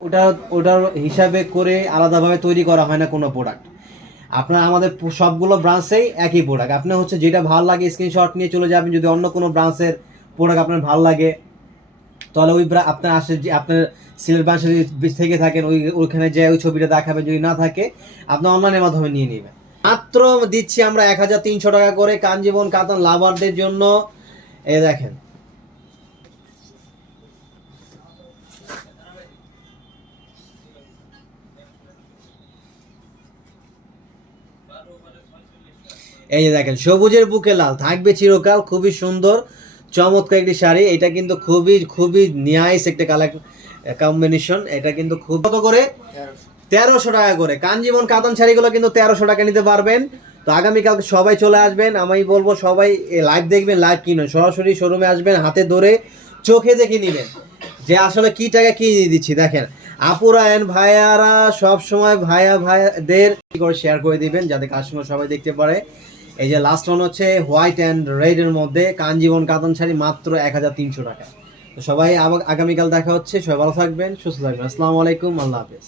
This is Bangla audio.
ওটা, ওটার হিসাবে করে আলাদাভাবে তৈরি করা হয় না কোনো প্রোডাক্ট আপনার আমাদের সবগুলো ব্রাঞ্চেই একই প্রোডাক্ট আপনার হচ্ছে যেটা ভালো লাগে স্ক্রিনশট নিয়ে চলে যাবেন, যদি অন্য কোনো ব্রাঞ্চের প্রোডাক্ট আপনার ভালো লাগে, তাহলে ওই আপনার আসে যে, আপনার সিলেট ব্রাঞ্চে থেকে থাকেন, ওই, ওইখানে যে ওই ছবিটা দেখাবেন, যদি না থাকে, আপনি অনলাইনের মাধ্যমে নিয়ে নেবেন। মাত্র দিচ্ছি আমরা এক হাজার তিনশো টাকা করে কাঞ্জীবন কাতান লাভারদের জন্য। এ দেখেন এই যে দেখেন, সবুজের বুকে লাল, থাকবে চিরকাল, খুবই সুন্দর, চমৎকার একটি শাড়ি। এটা কিন্তু খুবই খুবই নিয়াইস একটা কালার কম্বিনেশন এটা কিন্তু খুব কত করে? তেরোশো টাকা করে। কাঞ্জীবন কাতান শাড়িগুলো কিন্তু তেরোশো টাকা নিতে পারবেন। তো আগামীকাল সবাই চলে আসবেন। আমি বলব সবাই লাইভ দেখবেন লাইভ কিনুন সরাসরি শোরুমে আসবেন, হাতে ধরে চোখে দেখে নেবেন। যে আসলে কি টাকা কি দিচ্ছি, দেখেন। আপুরা এন্ড ভাইয়ারা সব সময় ভাইয়া ভাইয়াদের করে শেয়ার করে দিবেন যাতে কাস্টমার সবাই দেখতে পারে। এই যে লাস্ট ওয়ান হচ্ছে হোয়াইট অ্যান্ড রেড এর মধ্যে কাঞ্জীবন কাতান শাড়ি মাত্র এক হাজার তিনশো টাকা। তো সবাই আগামীকাল দেখা হচ্ছে। সবাই ভালো থাকবেন, সুস্থ থাকবেন। আসসালামু আলাইকুম, আল্লাহ হাফেজ।